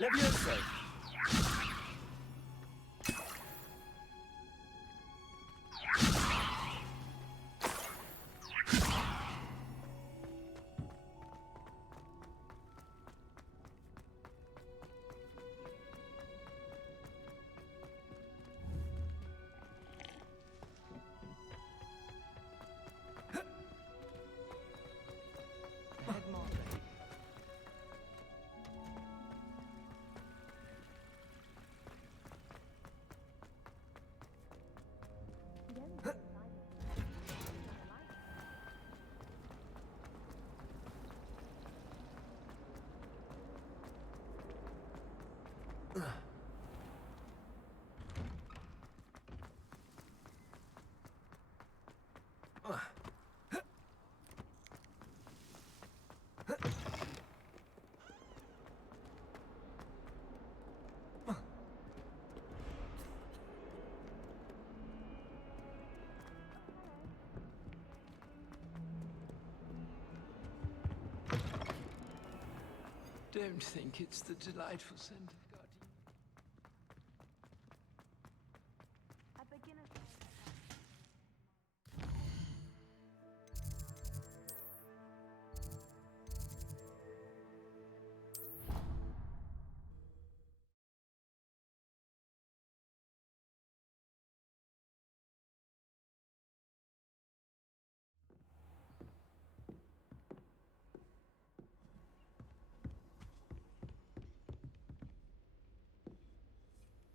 Levioso! Don't think it's the delightful scent of guardian. A beginner's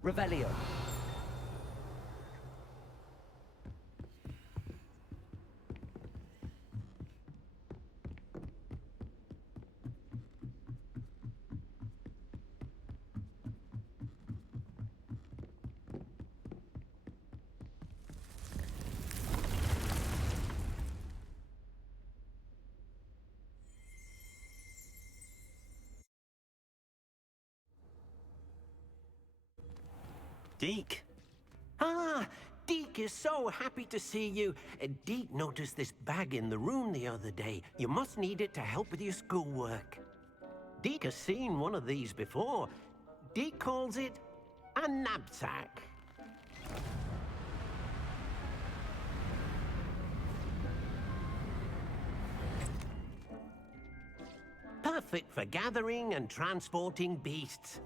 Revelio. Deke. Ah, Deke is so happy to see you. Deke noticed this bag in the room the other day. You must need it to help with your schoolwork. Deke has seen one of these before. Deke calls it a knapsack. Perfect for gathering and transporting beasts.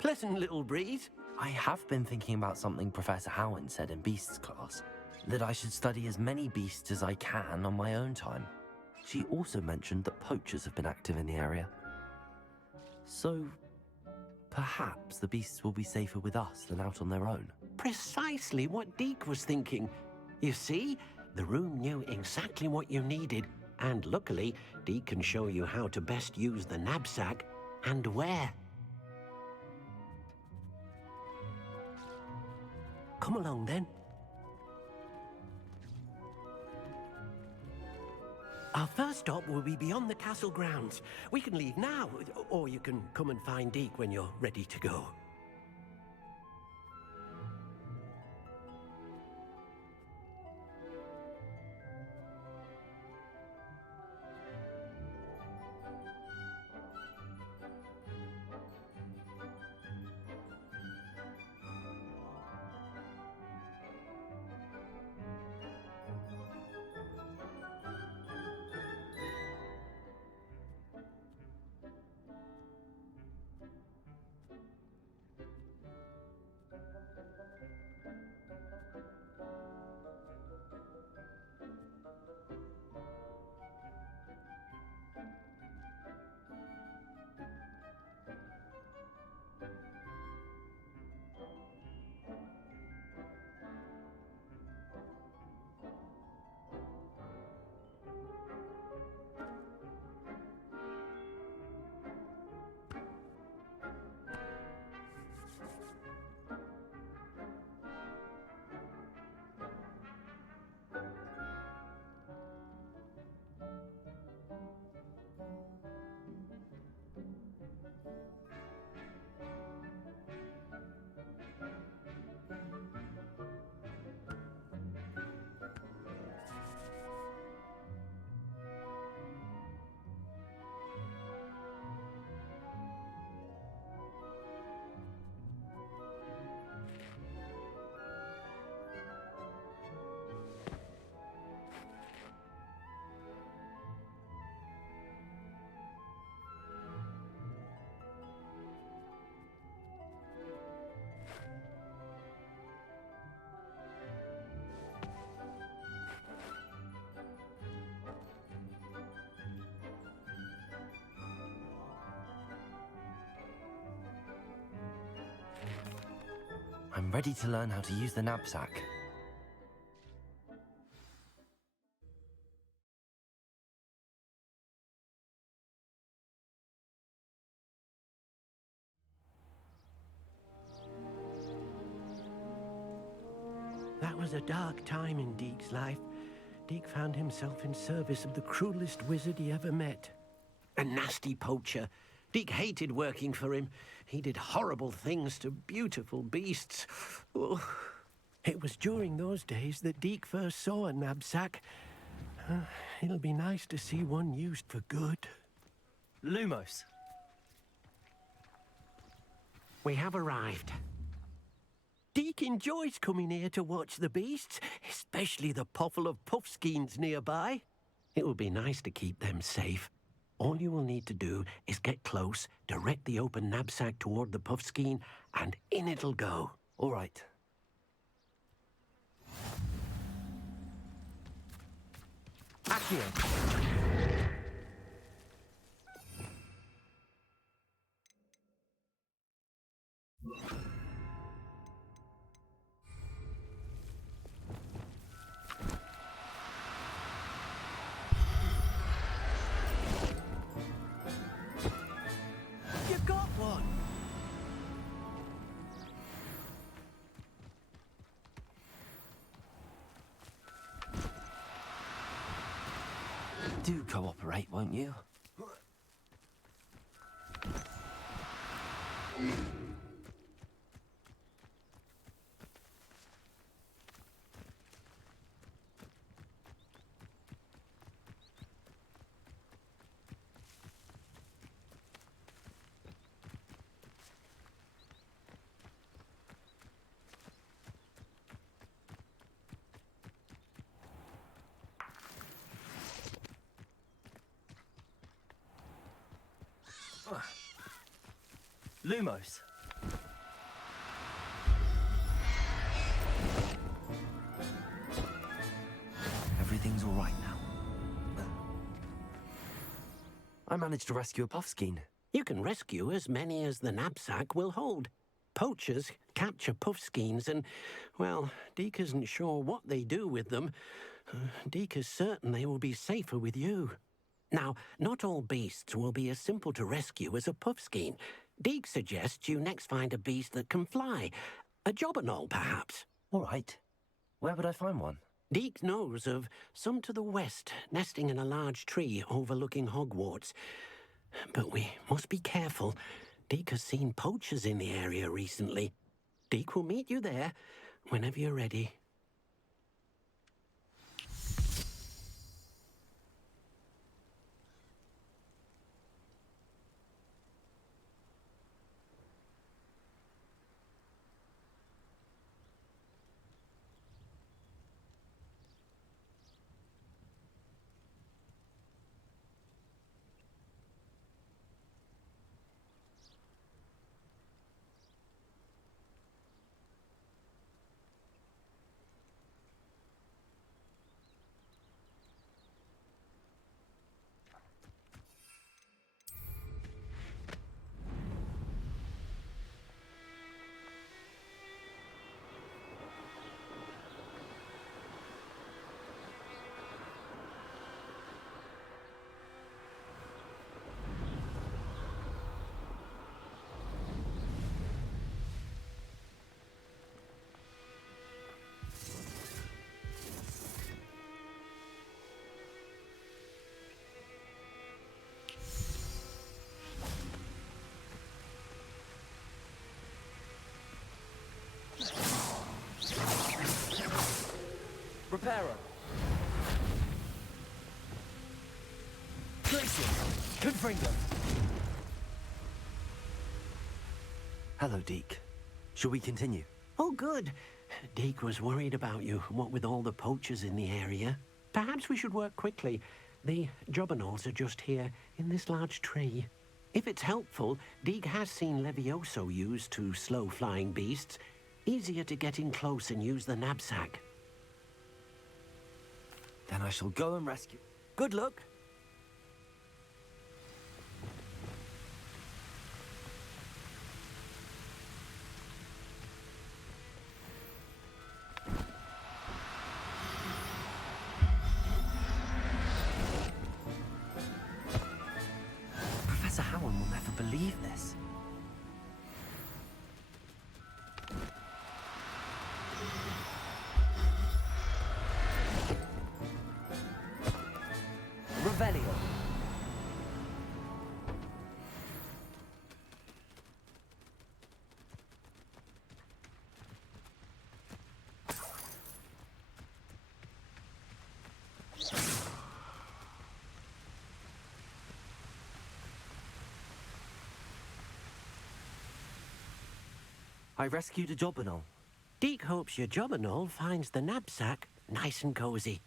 Pleasant little breeze. I have been thinking about something Professor Howard said in Beasts class, that I should study as many beasts as I can on my own time. She also mentioned that poachers have been active in the area. So, perhaps the beasts will be safer with us than out on their own. Precisely what Deke was thinking. You see, the room knew exactly what you needed, and luckily, Deke can show you how to best use the knapsack and where. Come along, then. Our first stop will be beyond the castle grounds. We can leave now, or you can come and find Deke when you're ready to go. I'm ready to learn how to use the knapsack. That was a dark time in Deke's life. Deke found himself in service of the cruelest wizard he ever met. A nasty poacher. Deke hated working for him. He did horrible things to beautiful beasts. Oh. It was during those days that Deke first saw a knapsack. It'll be nice to see one used for good. Lumos. We have arrived. Deke enjoys coming here to watch the beasts, especially the puffle of puffskeins nearby. It will be nice to keep them safe. All you will need to do is get close, direct the open knapsack toward the puffskein, and in it'll go. All right. Accio. You got one! Do cooperate, won't you? Lumos. Everything's all right now. I managed to rescue a puffskein. You can rescue as many as the knapsack will hold. Poachers capture puffskeins and, well, Deke isn't sure what they do with them. Deke is certain they will be safer with you. Now, not all beasts will be as simple to rescue as a puffskein. Deke suggests you next find a beast that can fly. A jobberknoll, perhaps. All right. Where would I find one? Deke knows of some to the west, nesting in a large tree overlooking Hogwarts. But we must be careful. Deke has seen poachers in the area recently. Deke will meet you there whenever you're ready. Reparo. Gracie, Confringo. Hello, Deke. Shall we continue? Oh, good. Deke was worried about you, what with all the poachers in the area. Perhaps we should work quickly. The jobberknolls are just here, in this large tree. If it's helpful, Deke has seen Levioso used to slow flying beasts. Easier to get in close and use the knapsack. Then I shall go and rescue. Good luck. Professor Howard will never believe this. Revelio. I rescued a Jobberknoll. Deke hopes your Jobberknoll finds the knapsack nice and cozy.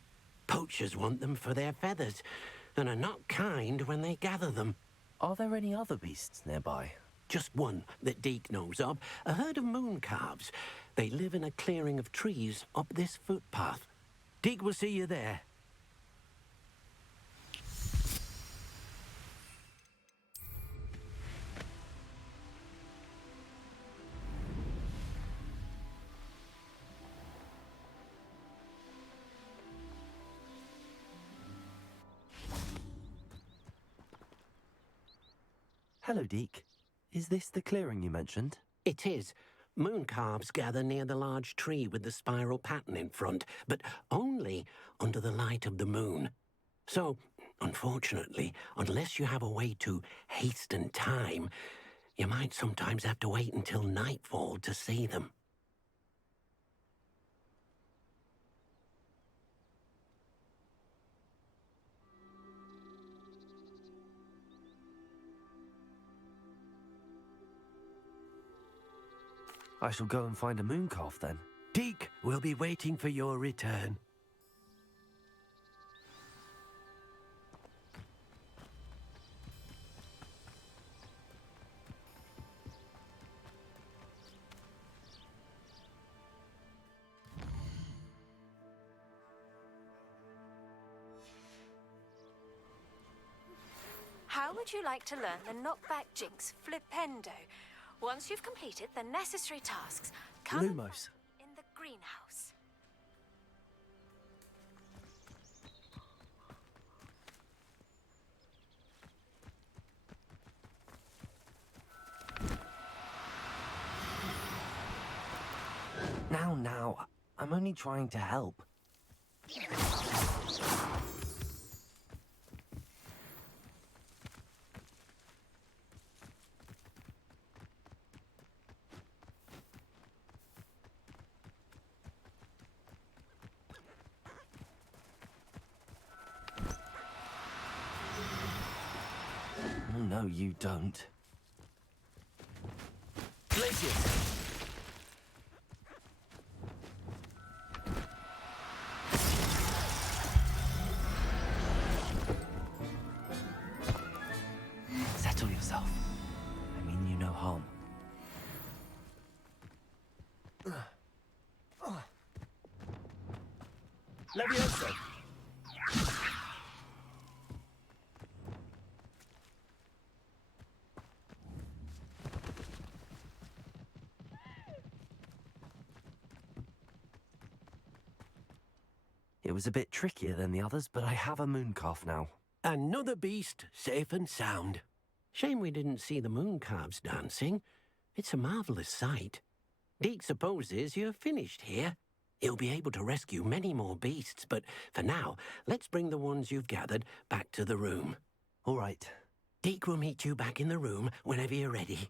Poachers want them for their feathers, and are not kind when they gather them. Are there any other beasts nearby? Just one that Deke knows of, a herd of moon calves. They live in a clearing of trees up this footpath. Deke will see you there. Hello, Deke. Is this the clearing you mentioned? It is. Moon calves gather near the large tree with the spiral pattern in front, but only under the light of the moon. So, unfortunately, unless you have a way to hasten time, you might sometimes have to wait until nightfall to see them. I shall go and find a moon calf then. Deke will be waiting for your return. How would you like to learn the knockback jinx flipendo? Once you've completed the necessary tasks, come Lumos. in the greenhouse. Now, I'm only trying to help. Oh, no, you don't. Glacius! Settle yourself. I mean you no harm. Levioso. It was a bit trickier than the others, but I have a moon calf now. Another beast, safe and sound. Shame we didn't see the moon calves dancing. It's a marvelous sight. Deke supposes you're finished here. He'll be able to rescue many more beasts, but for now, let's bring the ones you've gathered back to the room. All right. Deke will meet you back in the room whenever you're ready.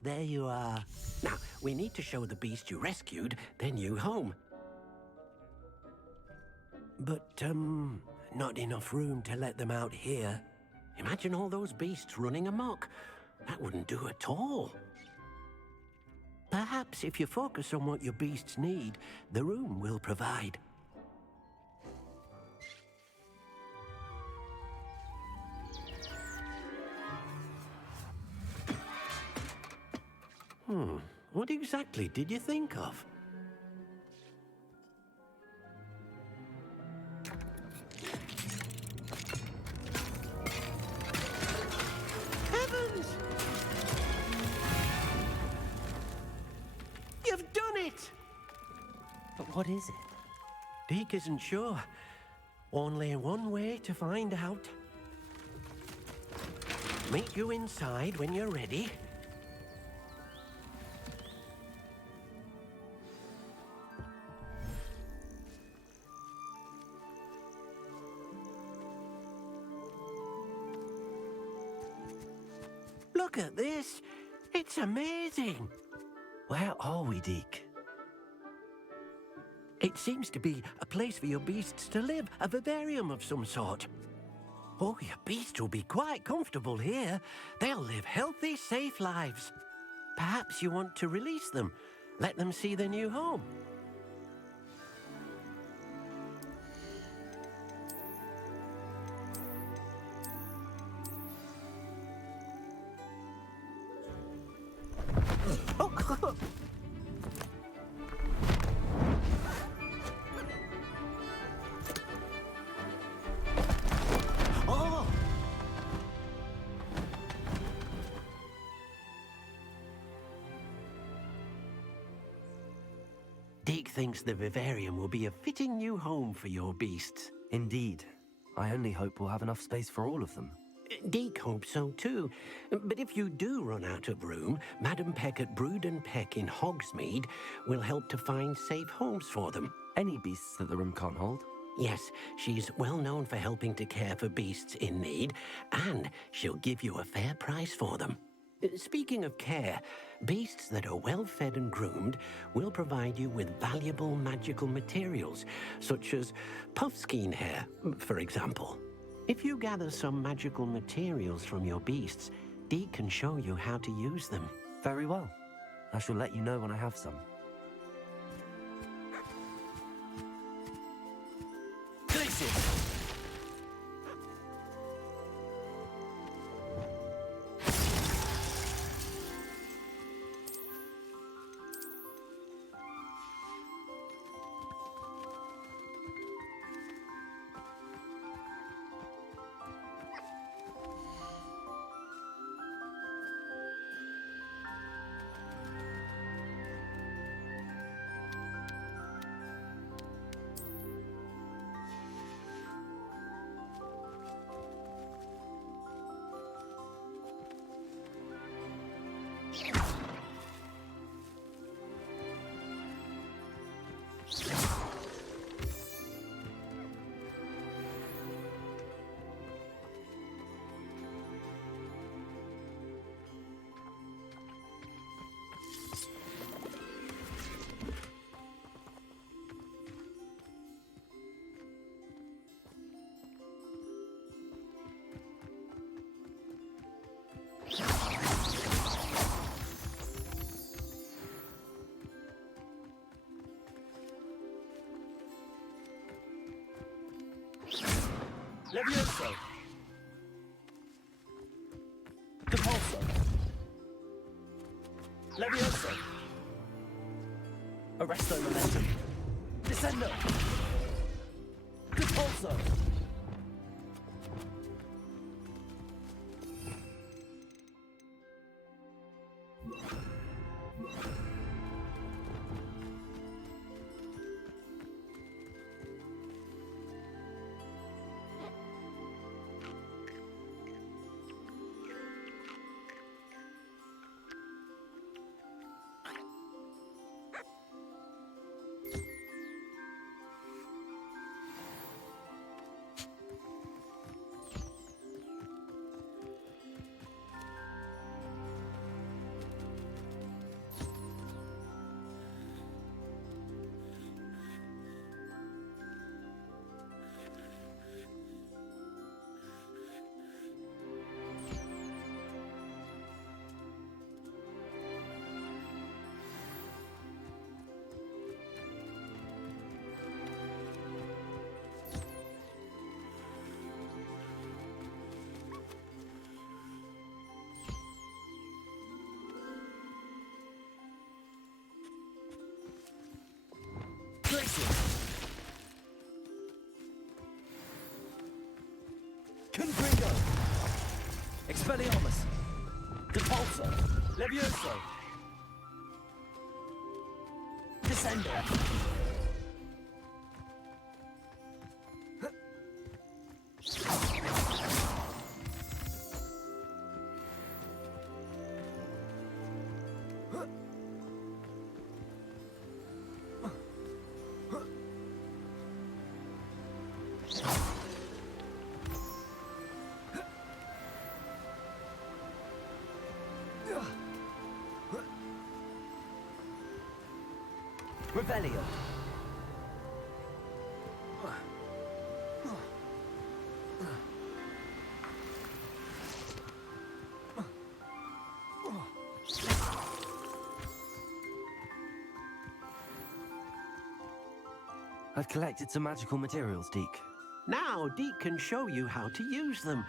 There you are. Now, we need to show the beast you rescued their new home. But, not enough room to let them out here. Imagine all those beasts running amok. That wouldn't do at all. Perhaps if you focus on what your beasts need, the room will provide. What exactly did you think of? Heavens! You've done it! But what is it? Deke isn't sure. Only one way to find out. Meet you inside when you're ready. Look at this. It's amazing. Where are we, Deke? It seems to be a place for your beasts to live, a vivarium of some sort. Oh, your beasts will be quite comfortable here. They'll live healthy, safe lives. Perhaps you want to release them, let them see their new home. Oh. Oh! Deke thinks the vivarium will be a fitting new home for your beasts. Indeed. I only hope we'll have enough space for all of them. Deke hopes so too. But if you do run out of room, Madam Peck at Brood and Peck in Hogsmeade will help to find safe homes for them. Any beasts that the room can't hold? Yes, she's well known for helping to care for beasts in need, and she'll give you a fair price for them. Speaking of care, beasts that are well fed and groomed will provide you with valuable magical materials, such as puffskein hair, for example. If you gather some magical materials from your beasts, Deke can show you how to use them. Very well. I shall let you know when I have some. Levioso. Depulso. Levioso. Arresto momentum. Descendo. Depulso. Confringo! Expelliarmus! Depulso! Levioso! Descendo! Revelio. I've collected some magical materials, Deke. Now, Deke can show you how to use them.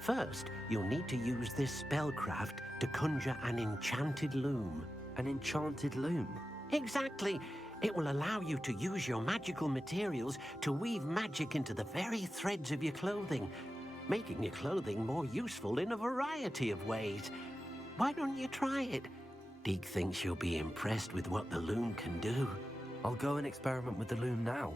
First, you'll need to use this spellcraft to conjure an enchanted loom. An enchanted loom? Exactly. It will allow you to use your magical materials to weave magic into the very threads of your clothing, making your clothing more useful in a variety of ways. Why don't you try it? Deke thinks you'll be impressed with what the loom can do. I'll go and experiment with the loom now.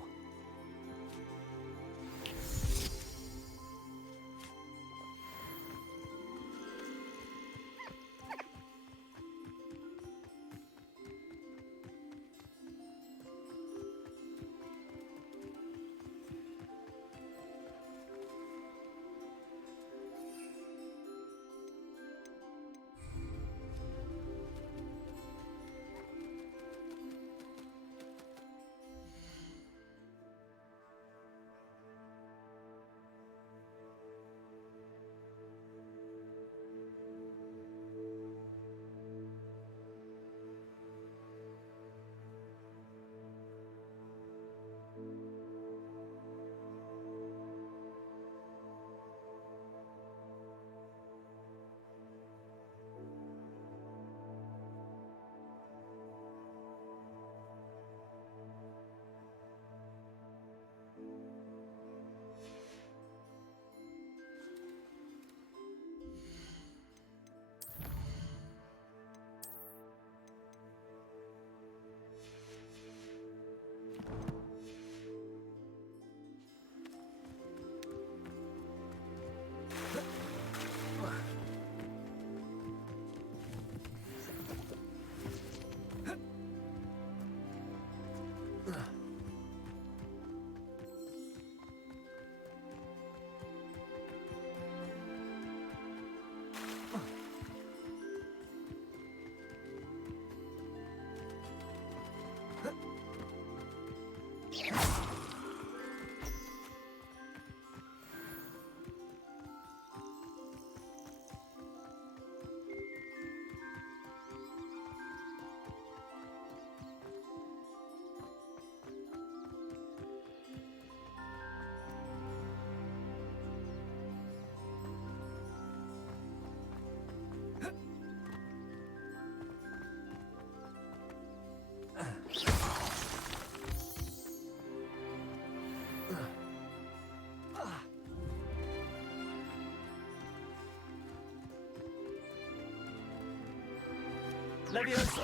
Levioso!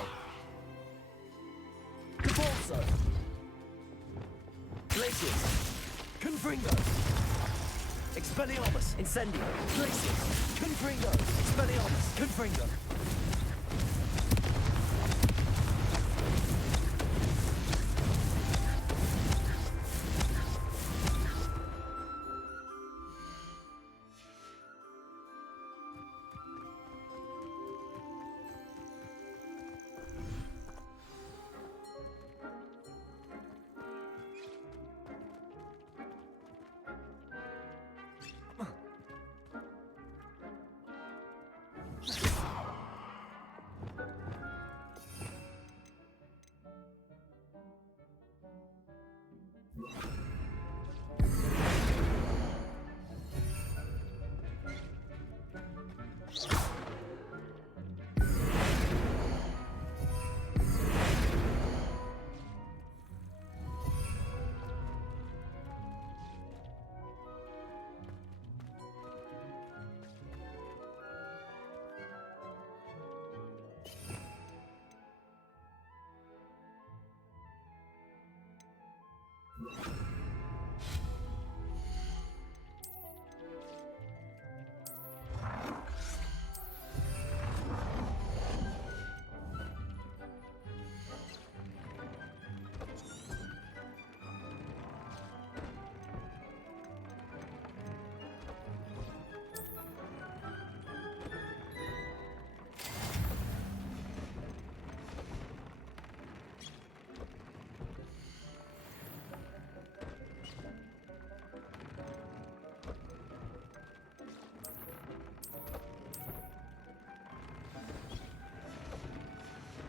Depulso! Glacius! Confringo! Expelliarmus! Incendio! Glacius! Confringo! Expelliarmus! Confringo!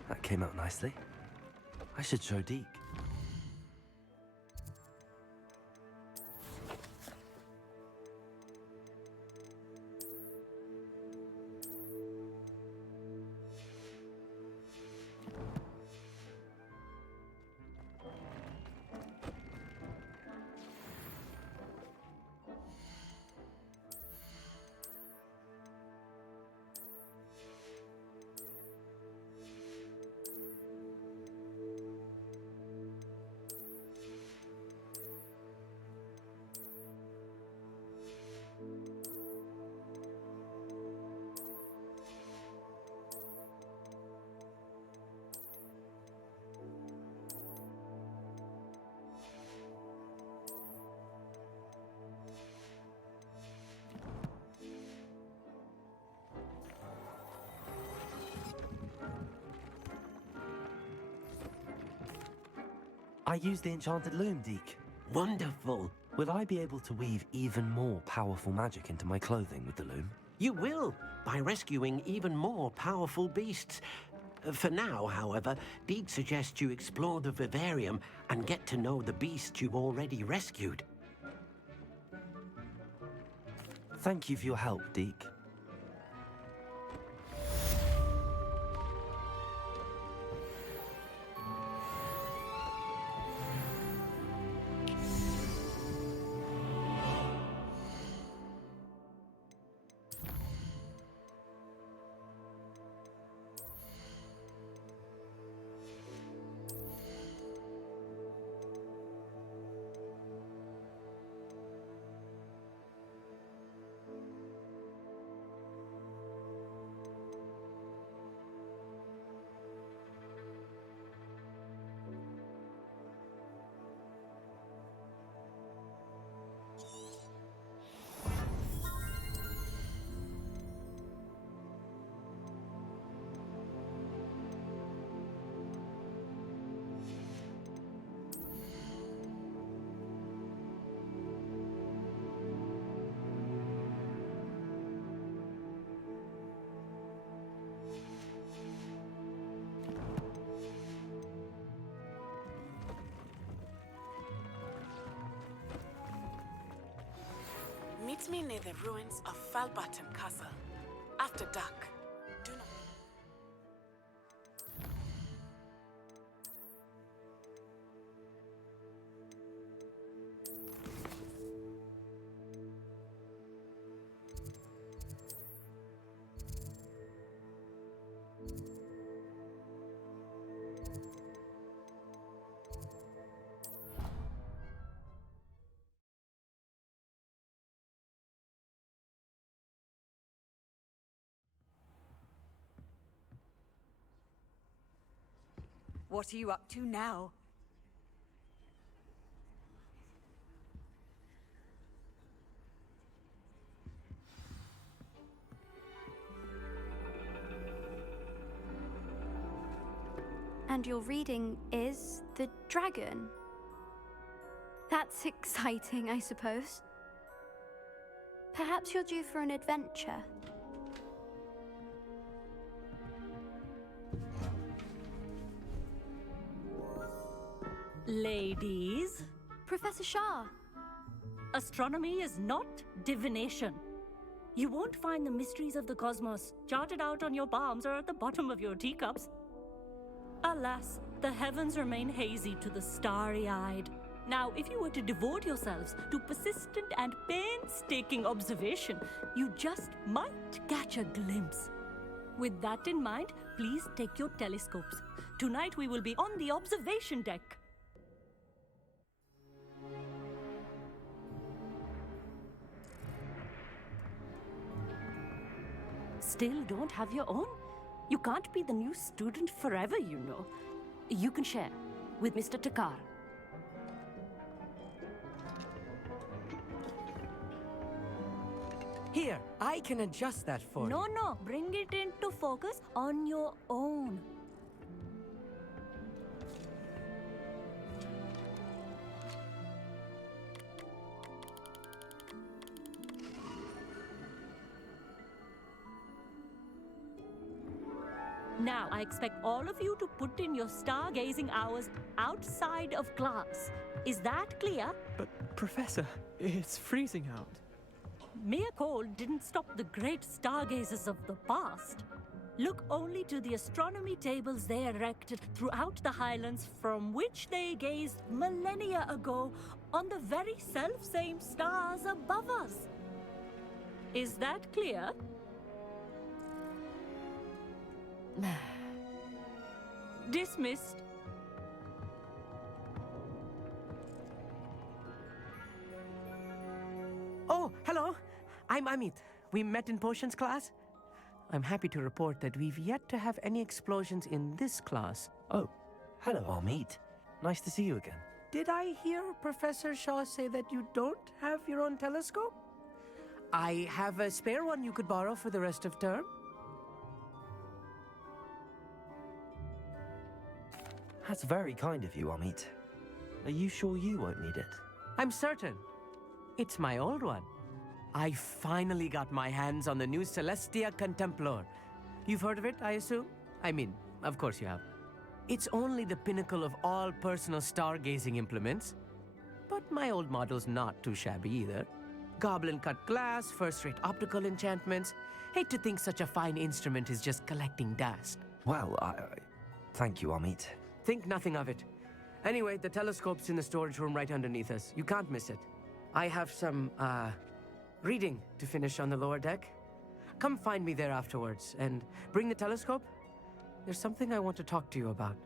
That came out nicely. I should show Deke. I used the enchanted loom, Deke. Wonderful. Will I be able to weave even more powerful magic into my clothing with the loom? You will, by rescuing even more powerful beasts. For now, however, Deke suggests you explore the vivarium and get to know the beasts you've already rescued. Thank you for your help, Deke. Meet me near the ruins of Falbaton Castle. After dark. Do not... What are you up to now? And your reading is The Dragon. That's exciting, I suppose. Perhaps you're due for an adventure. Ladies, Professor Shah. astronomy is not divination. You won't find the mysteries of the cosmos charted out on your palms or at the bottom of your teacups. Alas, the heavens remain hazy to the starry-eyed. Now, if you were to devote yourselves to persistent and painstaking observation, you just might catch a glimpse. With that in mind, please take your telescopes. Tonight we will be on the observation deck. Still don't have your own? You can't be the new student forever, you know. You can share with Mr. Takar. Here, I can adjust that for you. No, bring it into focus on your own. Now, I expect all of you to put in your stargazing hours outside of class. Is that clear? But, Professor, it's freezing out. Mere cold didn't stop the great stargazers of the past. Look only to the astronomy tables they erected throughout the Highlands, from which they gazed millennia ago on the very self-same stars above us. Is that clear? Dismissed. Oh, hello. I'm Amit. We met in potions class. I'm happy to report that we've yet to have any explosions in this class. Oh, hello, Amit. Nice to see you again. Did I hear Professor Shaw say that you don't have your own telescope? I have a spare one you could borrow for the rest of term. That's very kind of you, Amit. Are you sure you won't need it? I'm certain. It's my old one. I finally got my hands on the new Celestia Contemplor. You've heard of it, I assume? I mean, of course you have. It's only the pinnacle of all personal stargazing implements. But my old model's not too shabby either. Goblin-cut glass, first-rate optical enchantments. Hate to think such a fine instrument is just collecting dust. Well, thank you, Amit. Think nothing of it. Anyway, the telescope's in the storage room right underneath us. You can't miss it. I have some, reading to finish on the lower deck. Come find me there afterwards, and bring the telescope. There's something I want to talk to you about.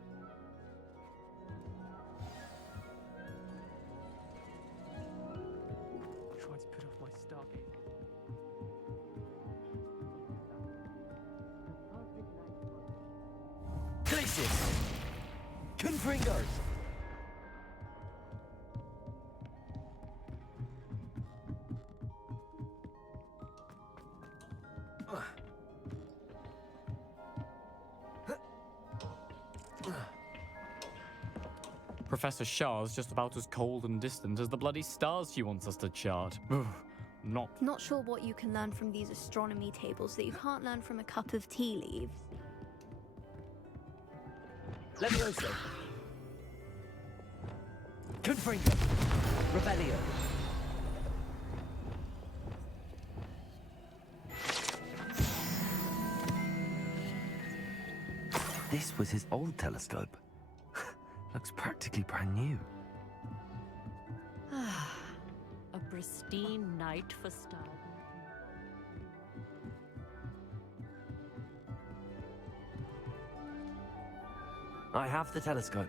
Try to put off my stargazing. Glacius! Confringos! Professor Shah's just about as cold and distant as the bloody stars she wants us to chart. Not sure what you can learn from these astronomy tables that you can't learn from a cup of tea leaves. Levioso! Confringo! Revelio! This was his old telescope. Looks practically brand new. A pristine night for stargazing. I have the telescope.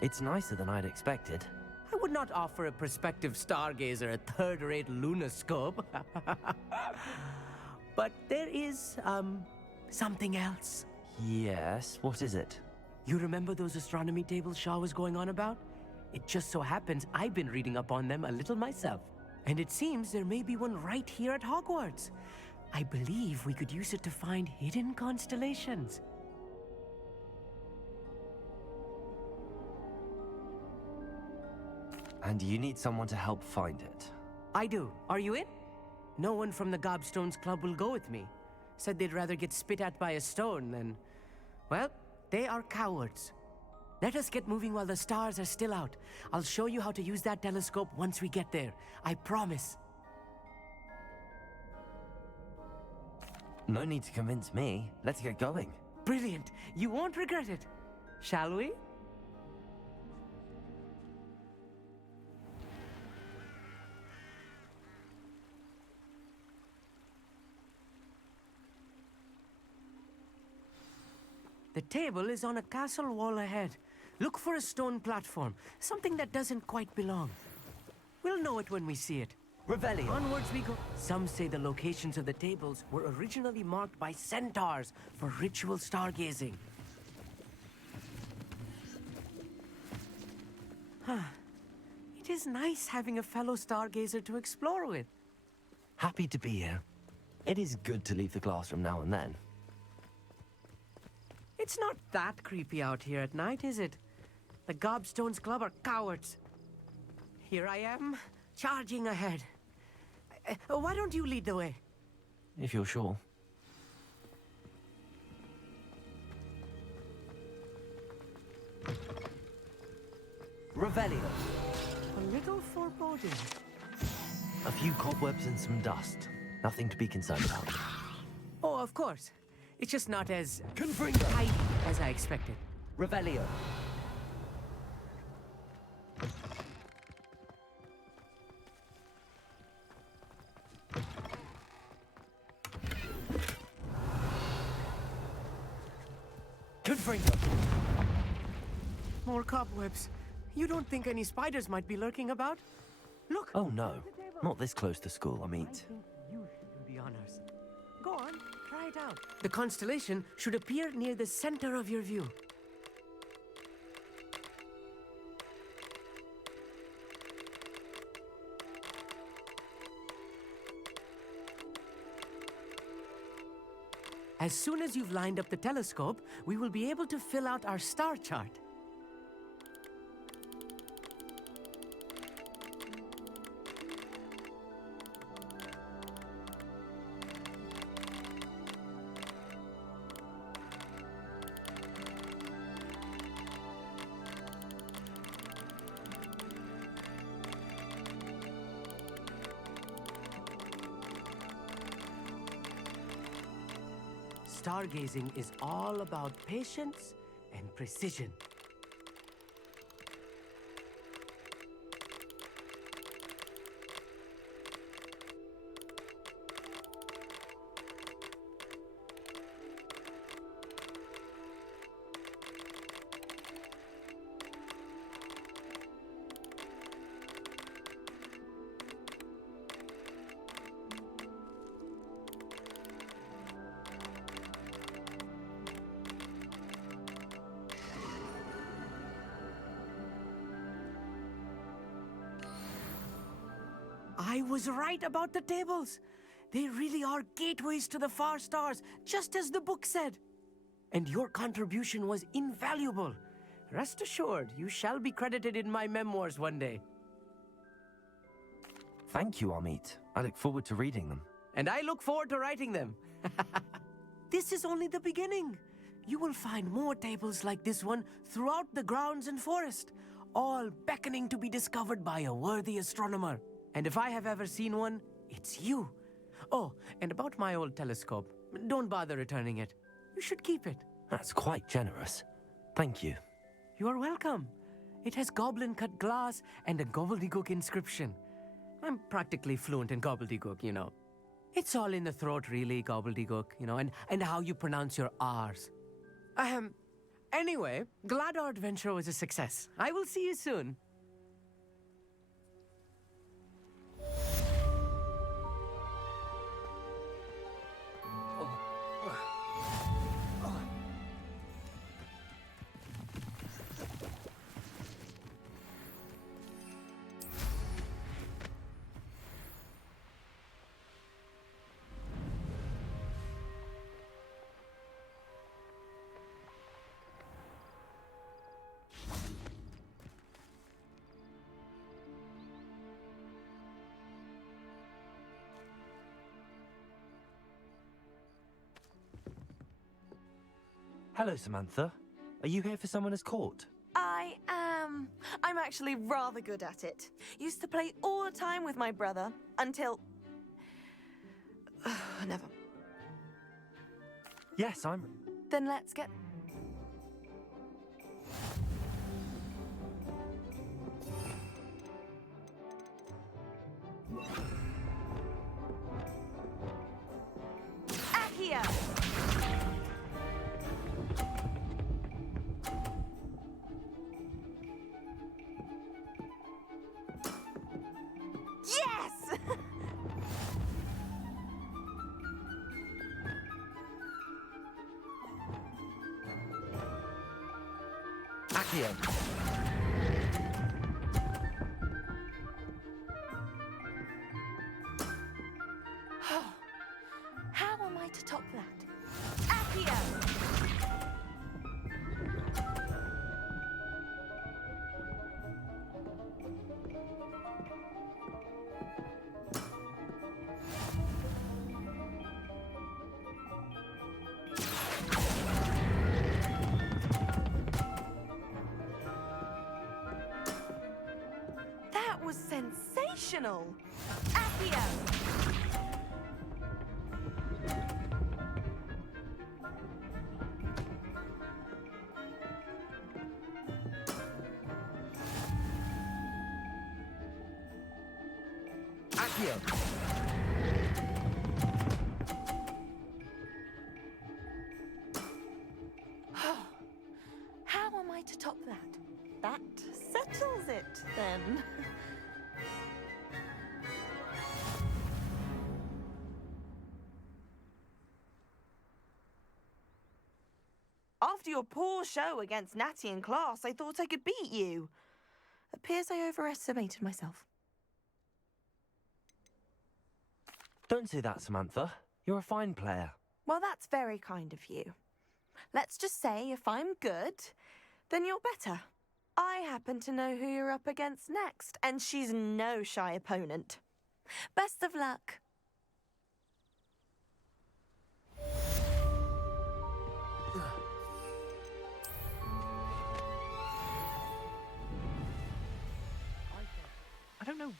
It's nicer than I'd expected. I would not offer a prospective stargazer a third-rate lunoscope. But there is, something else. Yes, what is it? You remember those astronomy tables Shaw was going on about? It just so happens I've been reading up on them a little myself. And it seems there may be one right here at Hogwarts. I believe we could use it to find hidden constellations. And you need someone to help find it. I do. Are you in? No one from the Gobstones Club will go with me. Said they'd rather get spit at by a stone than... Well, they are cowards. Let us get moving while the stars are still out. I'll show you how to use that telescope once we get there. I promise. No need to convince me. Let's get going. Brilliant. You won't regret it. Shall we? The table is on a castle wall ahead. Look for a stone platform, something that doesn't quite belong. We'll know it when we see it. Revelio! Onwards we go. Some say the locations of the tables were originally marked by centaurs for ritual stargazing. It is nice having a fellow stargazer to explore with. Happy to be here. It is good to leave the classroom now and then. It's not that creepy out here at night, is it? The Gobstones Club are cowards. Here I am, charging ahead. Why don't you lead the way? If you're sure. Revelio. A little foreboding. A few cobwebs and some dust. Nothing to be concerned about. Oh, of course. It's just not as Confringo. tidy as I expected. Revelio. Confringo. More cobwebs. You don't think any spiders might be lurking about? Look! Oh no, not this close to school, I Amit. think you should do the honors. Go on, try it out. The constellation should appear near the center of your view. As soon as you've lined up the telescope, we will be able to fill out our star chart. Stargazing is all about patience and precision. I was right about the tables. They really are gateways to the far stars, just as the book said. And your contribution was invaluable. Rest assured, you shall be credited in my memoirs one day. Thank you, Amit. I look forward to reading them. And I look forward to writing them. This is only the beginning. You will find more tables like this one throughout the grounds and forest, all beckoning to be discovered by a worthy astronomer. And if I have ever seen one, it's you. Oh, and about my old telescope, don't bother returning it. You should keep it. That's quite generous. Thank you. You are welcome. It has goblin-cut glass and a gobbledygook inscription. I'm practically fluent in gobbledygook, you know. It's all in the throat, really, gobbledygook, you know, and how you pronounce your R's. Anyway, glad our adventure was a success. I will see you soon. Hello, Samantha. Are you here for Summoner's Court? I am. I'm actually rather good at it. Used to play all the time with my brother until... never. Yes, I'm... Then let's get... Accio! Yes! Accio. How am I to top that? Accio! sensational! Accio! Accio! How am I to top that? That settles it, then. After your poor show against Natty in class, I thought I could beat you. Appears I overestimated myself. Don't say that, Samantha. You're a fine player. Well, that's very kind of you. Let's just say if I'm good, then you're better. I happen to know who you're up against next, and she's no shy opponent. Best of luck. I don't know.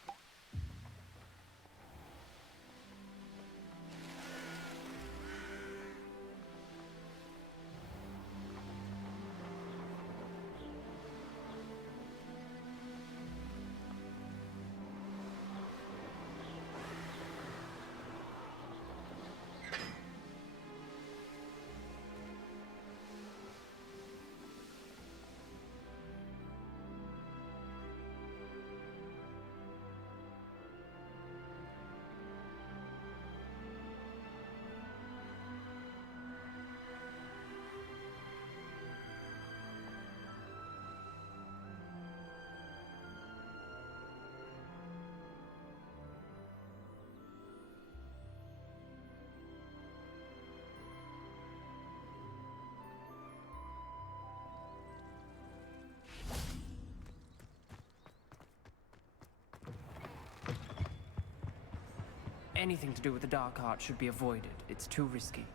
Anything to do with the dark art should be avoided. It's too risky.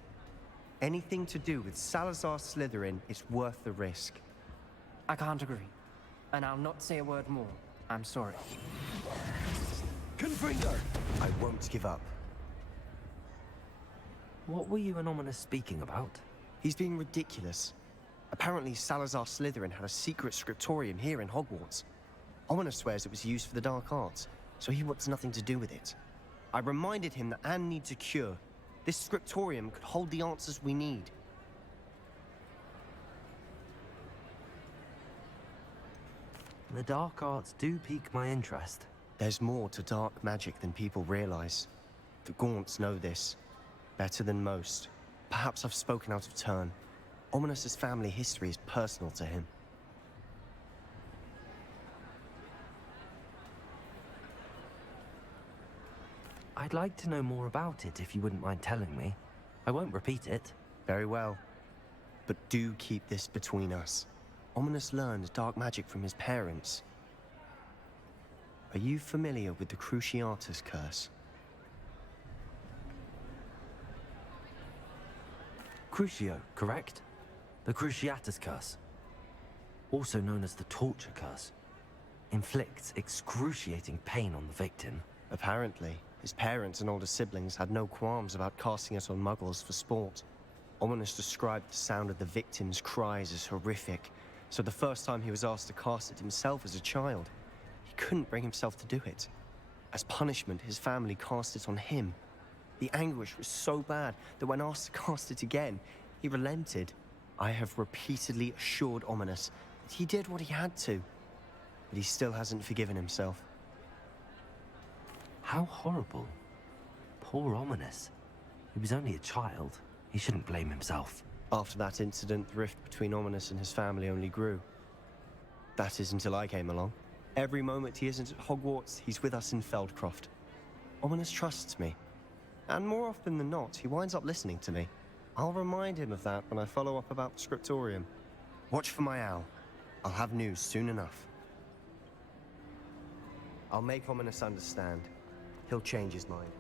Anything to do with Salazar Slytherin is worth the risk. I can't agree. And I'll not say a word more. I'm sorry. Confringo! I won't give up. What were you and Ominous speaking about? He's being ridiculous. Apparently Salazar Slytherin had a secret scriptorium here in Hogwarts. Ominous swears it was used for the dark arts, so he wants nothing to do with it. I reminded him that Anne needs a cure. This scriptorium could hold the answers we need. The dark arts do pique my interest. There's more to dark magic than people realize. The Gaunts know this. Better than most. Perhaps I've spoken out of turn. Ominous's family history is personal to him. I'd like to know more about it if you wouldn't mind telling me. I won't repeat it. Very well. But do keep this between us. Ominous learned dark magic from his parents. Are you familiar with the Cruciatus curse? Crucio, correct? The Cruciatus curse. Also known as the torture curse. Inflicts excruciating pain on the victim. Apparently. His parents and older siblings had no qualms about casting it on muggles for sport. Ominous described the sound of the victim's cries as horrific, so the first time he was asked to cast it himself as a child, he couldn't bring himself to do it. As punishment, his family cast it on him. The anguish was so bad that when asked to cast it again, he relented. I have repeatedly assured Ominous that he did what he had to, but he still hasn't forgiven himself. How horrible. Poor Ominous. He was only a child. He shouldn't blame himself. After that incident, the rift between Ominous and his family only grew. That is until I came along. Every moment he isn't at Hogwarts, he's with us in Feldcroft. Ominous trusts me. And more often than not, he winds up listening to me. I'll remind him of that when I follow up about the scriptorium. Watch for my owl. I'll have news soon enough. I'll make Ominous understand. He'll change his mind.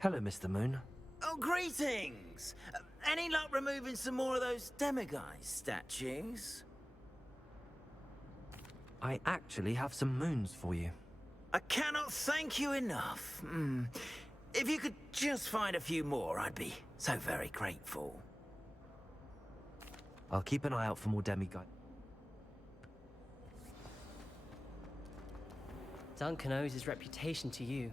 Hello, Mr. Moon. Oh, greetings! Any luck removing some more of those demiguise statues? I actually have some moons for you. I cannot thank you enough. If you could just find a few more, I'd be so very grateful. I'll keep an eye out for more demiguise. Duncan owes his reputation to you.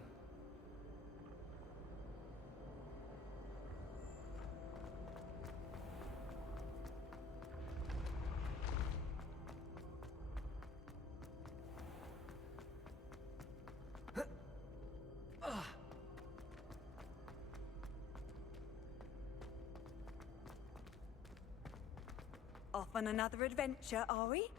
Off on another adventure, are we?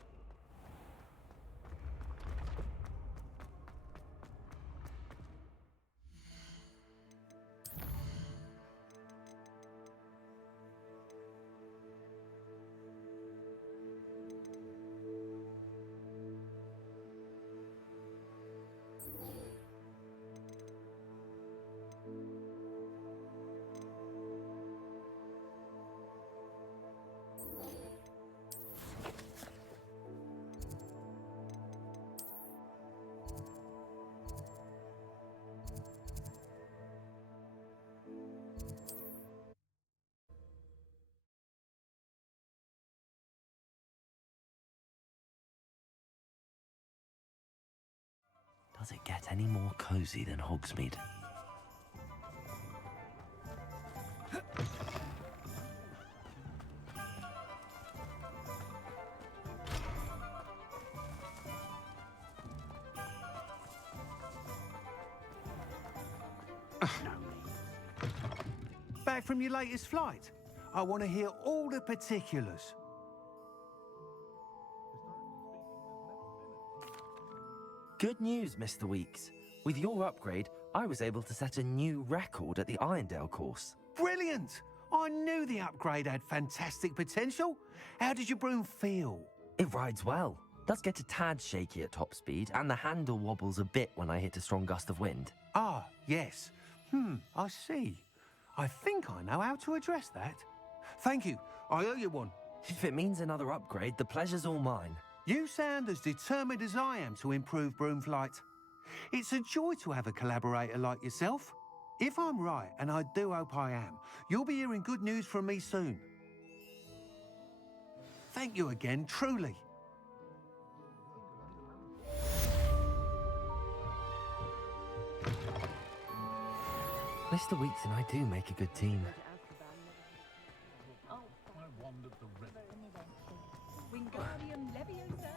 Does it get any more cozy than Hogsmeade? Back from your latest flight? I want to hear all the particulars. Good news, Mr. Weeks. With your upgrade, I was able to set a new record at the Irondale course. Brilliant! I knew the upgrade had fantastic potential. How did your broom feel? It rides well. Does get a tad shaky at top speed, and the handle wobbles a bit when I hit a strong gust of wind. Ah, yes. I see. I think I know how to address that. Thank you. I owe you one. If it means another upgrade, the pleasure's all mine. You sound as determined as I am to improve broom flight. It's a joy to have a collaborator like yourself. If I'm right, and I do hope I am, you'll be hearing good news from me soon. Thank you again, truly. Mr. Weeks and I do make a good team. Wingardium Leviosa.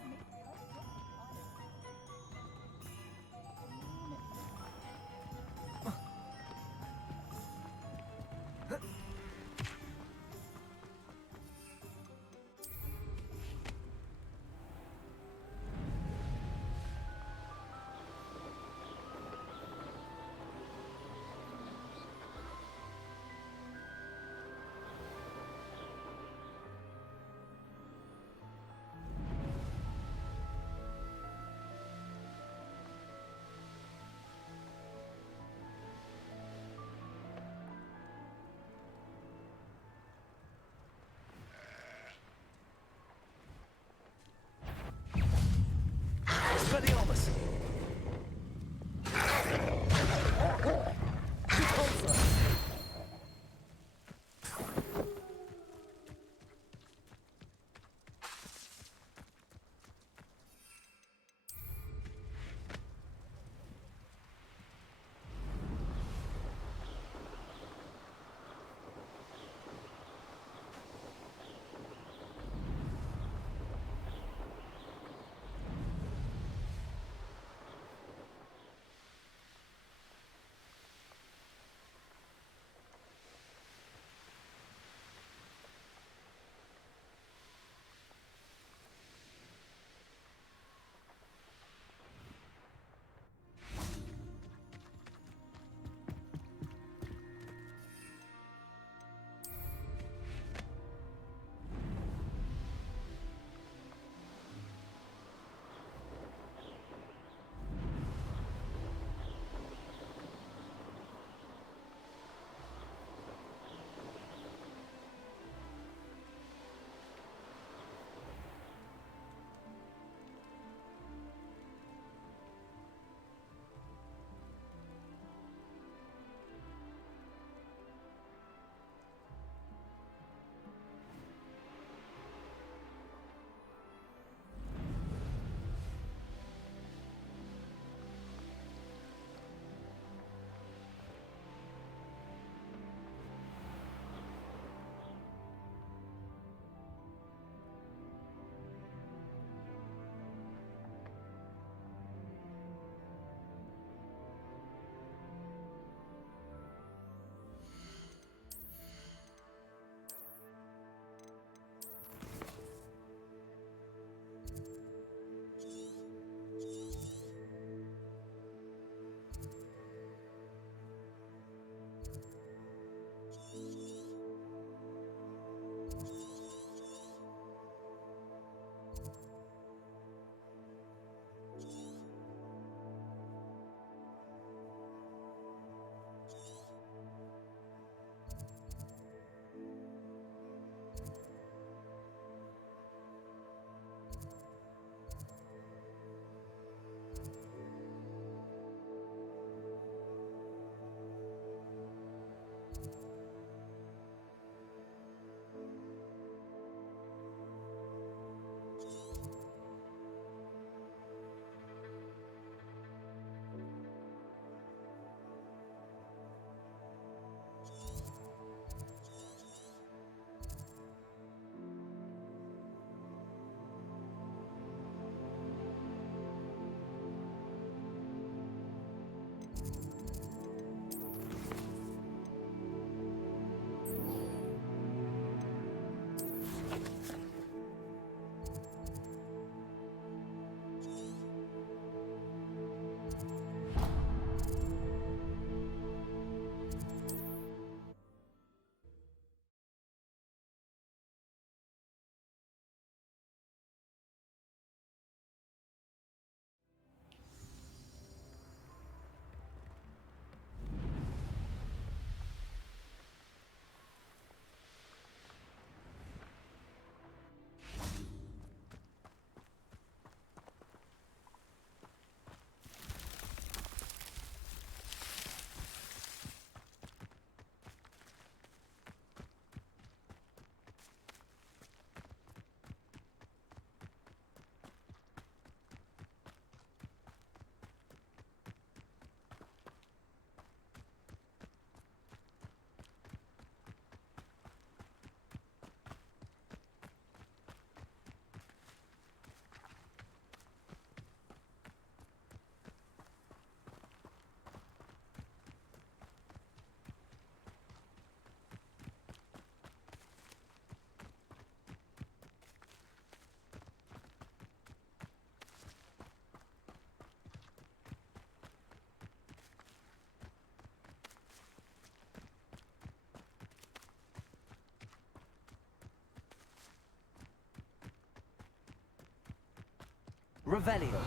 Revelio.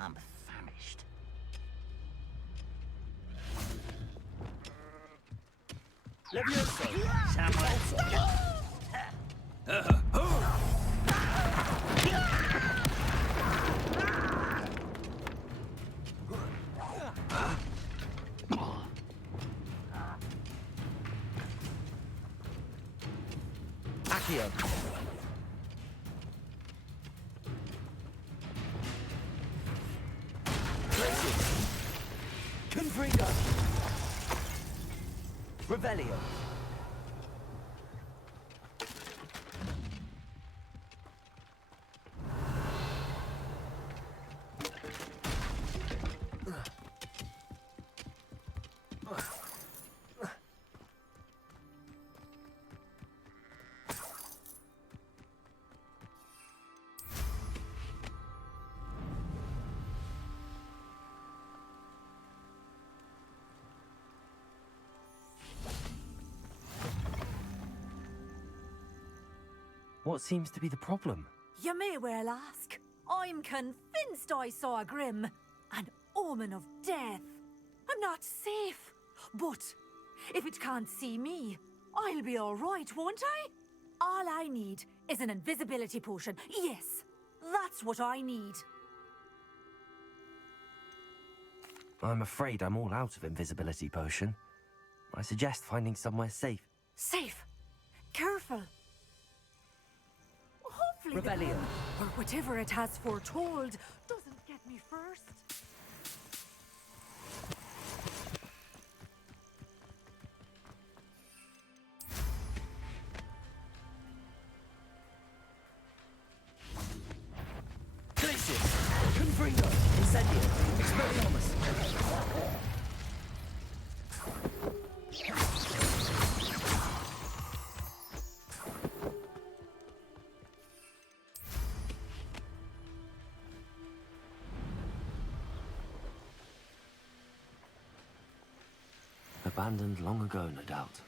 I'm famished. Accio. Confringo. Revelio. What seems to be the problem? You may well ask. I'm convinced I saw a grim, an omen of death. I'm not safe, but if it can't see me, I'll be all right, won't I? All I need is an invisibility potion. Yes, that's what I need. I'm afraid I'm all out of invisibility potion. I suggest finding somewhere safe. Safe. Careful. Hopefully the Rebellion. or whatever it has foretold doesn't get me first. Glacius! Confringo! Incendio! Expelliarmus! Abandoned long ago, no doubt.